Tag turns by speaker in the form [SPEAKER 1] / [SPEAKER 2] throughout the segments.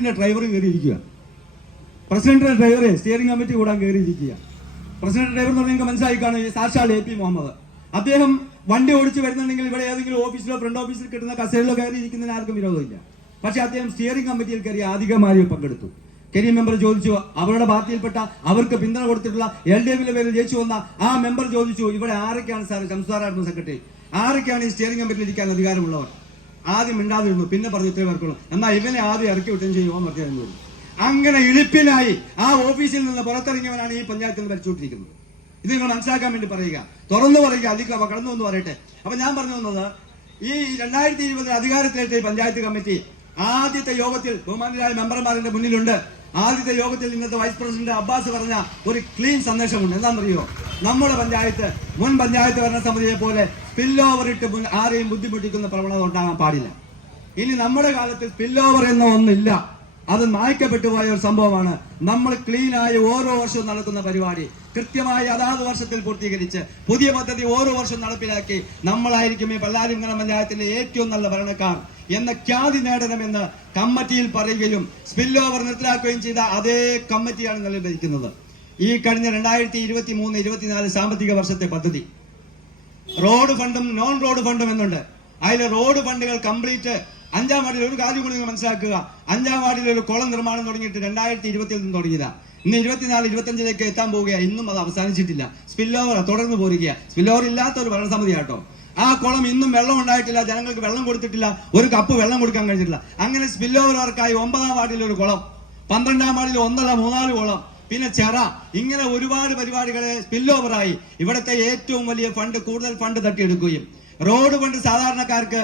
[SPEAKER 1] പ്രസിഡന്റിന്റെ ഡ്രൈവർ കയറിയിരിക്കുക. പ്രസിഡന്റിന്റെ ഡ്രൈവറെ സ്റ്റിയറിംഗ് കമ്മിറ്റി കൂടാൻ കയറിയിരിക്കുക. പ്രസിഡന്റ് ഡ്രൈവർ എന്ന് പറഞ്ഞാൽ മനസ്സിലായി കാണും ഈ സാക്ഷാൽ എ പി മുഹമ്മദ്. അദ്ദേഹം വണ്ടി ഓടിച്ച് വരുന്നുണ്ടെങ്കിൽ ഇവിടെ ഏതെങ്കിലും ഓഫീസിലോ ഫ്രണ്ട് ഓഫീസിൽ കിട്ടുന്ന കസേരയിലോ കയറി ഇരിക്കുന്നതിന് ആർക്കും വിരോധമില്ല. പക്ഷേ അദ്ദേഹം സ്റ്റിയറിംഗ് കമ്മിറ്റിയിൽ കയറി അധികമായി പങ്കെടുത്തു. കരിയ മെമ്പർ ചോദിച്ചു അവരുടെ പാർട്ടിയിൽപ്പെട്ട അവർക്ക് പിന്തുണ കൊടുത്തിട്ടുള്ള എൽ ഡി എഫിന്റെ പേരിൽ ജയിച്ചു വന്ന ആ മെമ്പർ ചോദിച്ചു ഇവിടെ ആരൊക്കെയാണ് സാർ സംസ്ഥാന സെക്രട്ടറി. ആരൊക്കെയാണ് ഈ സ്റ്റിയറിംഗ് കമ്മിറ്റിയിൽ ഇരിക്കാൻ അധികാരമുള്ളവർ? ആദ്യം മിണ്ടാതിരുന്നു പിന്നെ പറഞ്ഞു ഇത്രയും പേർക്കുള്ളൂ എന്നാൽ ഇവനെ ആദ്യം ഇറക്കി വിട്ടും ചെയ്യുവാൻ മറ്റേ അങ്ങനെ ഇളിപ്പിനായി ആ ഓഫീസിൽ നിന്ന് പുറത്തിറങ്ങിയവനാണ് ഈ പഞ്ചായത്തിൽ നിന്ന് ഭരിച്ചുകൊണ്ടിരിക്കുന്നത്. ഇത് നിങ്ങൾ മനസ്സിലാക്കാൻ വേണ്ടി പറയുക. തുറന്നു പറയുക അധികം കടന്നു എന്ന് പറയട്ടെ. അപ്പൊ ഞാൻ പറഞ്ഞു വന്നത് ഈ രണ്ടായിരത്തി ഇരുപതിൽ അധികാരത്തിലേറ്റ ഈ പഞ്ചായത്ത് കമ്മിറ്റി ആദ്യത്തെ യോഗത്തിൽ ബഹുമാനരായ മെമ്പർമാരുടെ മുന്നിലുണ്ട്. ആദ്യത്തെ യോഗത്തിൽ ഇന്നത്തെ വൈസ് പ്രസിഡന്റ് അബ്ബാസ് പറഞ്ഞ ഒരു ക്ലീൻ സന്ദേശമുണ്ട്. എന്താണെന്നറിയോ? നമ്മുടെ പഞ്ചായത്ത് മുൻ പഞ്ചായത്ത് ഭരണസമിതിയെ പോലെ സ്പിൽ ഓവർ ഇട്ട് ആരെയും ബുദ്ധിമുട്ടിക്കുന്ന പ്രവണത ഉണ്ടാകാൻ പാടില്ല. ഇനി നമ്മുടെ കാലത്ത് സ്പില്ലോവർ എന്ന ഒന്നില്ല. അത് മായ്ക്കപ്പെട്ടു പോയ ഒരു സംഭവമാണ്. നമ്മൾ ക്ലീൻ ആയി ഓരോ വർഷവും നടക്കുന്ന പരിപാടി. കൃത്യമായി അതാത് വർഷത്തിൽ പൂർത്തീകരിച്ച് പുതിയ പദ്ധതി ഓരോ വർഷം നടപ്പിലാക്കി നമ്മളായിരിക്കും ഈ പല്ലാരിങ്കണ പഞ്ചായത്തിന്റെ ഏറ്റവും നല്ല ഭരണക്കാർ എന്ന ഖ്യാതി നേടണമെന്ന് കമ്മിറ്റിയിൽ പറയുകയും സ്പില്ലോവർ നിർത്തലാക്കുകയും ചെയ്ത അതേ കമ്മിറ്റിയാണ് നിലവിൽ ഭരിക്കുന്നത് ഈ കഴിഞ്ഞ രണ്ടായിരത്തി ഇരുപത്തി മൂന്ന് ഇരുപത്തിനാല് സാമ്പത്തിക വർഷത്തെ പദ്ധതി. റോഡ് ഫണ്ടും നോൺ റോഡ് ഫണ്ടും എന്നുണ്ട് അതിലെ റോഡ് ഫണ്ടുകൾ കംപ്ലീറ്റ്. അഞ്ചാം വാർഡിൽ ഒരു കാര്യം കൂടി നിങ്ങൾ മനസ്സിലാക്കുക. അഞ്ചാം വാർഡിൽ ഒരു കുളം നിർമ്മാണം തുടങ്ങിയിട്ട് രണ്ടായിരത്തി ഇരുപത്തിൽ നിന്ന് തുടങ്ങിയതാണ് ഇന്ന് ഇരുപത്തിനാല് ഇരുപത്തഞ്ചിലേക്ക് എത്താൻ പോവുകയാണ് ഇന്നും അത് അവസാനിച്ചിട്ടില്ല. സ്പിൽ ഓവർ തുടർന്ന് പോരുക സ്പിൽ ഓവർ ഇല്ലാത്ത ഒരു ഭരണസമിതി ആട്ടോ. ആ കുളം ഇന്നും വെള്ളം ഉണ്ടായിട്ടില്ല ജനങ്ങൾക്ക് വെള്ളം കൊടുത്തിട്ടില്ല ഒരു കപ്പ് വെള്ളം കൊടുക്കാൻ കഴിഞ്ഞിട്ടില്ല. അങ്ങനെ സ്പിൽ ഓവർ വർക്കായി ഒമ്പതാം വാർഡിൽ ഒരു കുളം പന്ത്രണ്ടാം വാർഡിൽ ഒന്നല്ല മൂന്നാൽ കുളം. പിന്നെ ചെറ ഇങ്ങനെ ഒരുപാട് പരിപാടികളെ സ്പിൽ ഓവറായി ഇവിടുത്തെ ഏറ്റവും വലിയ ഫണ്ട് കൂടുതൽ ഫണ്ട് തട്ടിയെടുക്കുകയും. റോഡ് ഫണ്ട് സാധാരണക്കാർക്ക്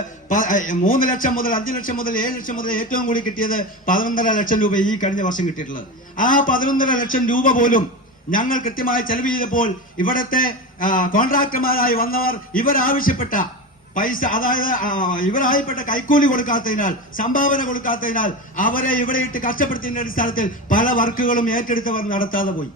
[SPEAKER 1] മൂന്ന് ലക്ഷം മുതൽ അഞ്ച് ലക്ഷം മുതൽ ഏഴ് ലക്ഷം മുതൽ ഏറ്റവും കൂടി കിട്ടിയത് പതിനൊന്നര ലക്ഷം രൂപ ഈ കഴിഞ്ഞ വർഷം കിട്ടിയിട്ടുള്ളത്. ആ പതിനൊന്നര ലക്ഷം രൂപ പോലും ഞങ്ങൾ കൃത്യമായി ചെലവ് ചെയ്തപ്പോൾ ഇവിടത്തെ കോൺട്രാക്ടർമാരായി വന്നവർ ഇവർ ആവശ്യപ്പെട്ട പൈസ അതായത് ഇവരായിപ്പെട്ട കൈക്കൂലി കൊടുക്കാത്തതിനാൽ സംഭാവന കൊടുക്കാത്തതിനാൽ അവരെ ഇവിടെ ഇട്ട് കഷ്ടപ്പെടുത്തിയതിന്റെ അടിസ്ഥാനത്തിൽ പല വർക്കുകളും ഏറ്റെടുത്തവർ നടത്താതെ പോയി.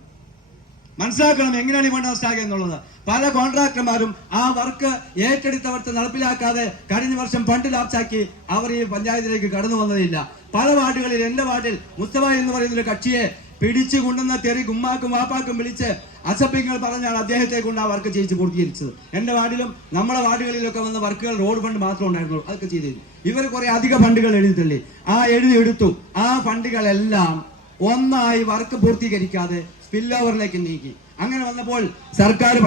[SPEAKER 1] മനസ്സിലാക്കണം എങ്ങനെയാണ് ഈ നഷ്ടാക്കുക എന്നുള്ളത്. പല കോൺട്രാക്ടർമാരും ആ വർക്ക് ഏറ്റെടുത്തവർക്ക് നടപ്പിലാക്കാതെ കഴിഞ്ഞ വർഷം ഫണ്ട് ലാപ്സാക്കി അവർ ഈ പഞ്ചായത്തിലേക്ക് കടന്നു വന്നതില്ല പല വാർഡുകളിൽ എന്റെ വാർഡിൽ മുസ്തഫ എന്ന് പറയുന്ന ഒരു കക്ഷിയെ പിടിച്ചു കൊണ്ടുവന്ന തെറി ഗുമ്മാക്കും വാപ്പാക്കും വിളിച്ച് അസഭ്യങ്ങൾ പറഞ്ഞാണ് അദ്ദേഹത്തെ കൊണ്ട് ആ വർക്ക് ചെയ്യിച്ച് പൂർത്തീകരിച്ചത്. എന്റെ വാർഡിലും നമ്മുടെ വാർഡുകളിലൊക്കെ വന്ന വർക്കുകൾ റോഡ് ഫണ്ട് മാത്രമേ ഉണ്ടായിരുന്നുള്ളൂ. അതൊക്കെ ചെയ്തിരുന്നു. ഇവർ കുറെ അധിക ഫണ്ടുകൾ എഴുതി തള്ളി. ആ എഴുതി എടുത്തു. ആ ഫണ്ടുകളെല്ലാം ഒന്നായി വർക്ക് പൂർത്തീകരിക്കാതെ സ്പിൽ ഓവറിലേക്ക് നീക്കി. അങ്ങനെ വന്നപ്പോൾ സർക്കാർ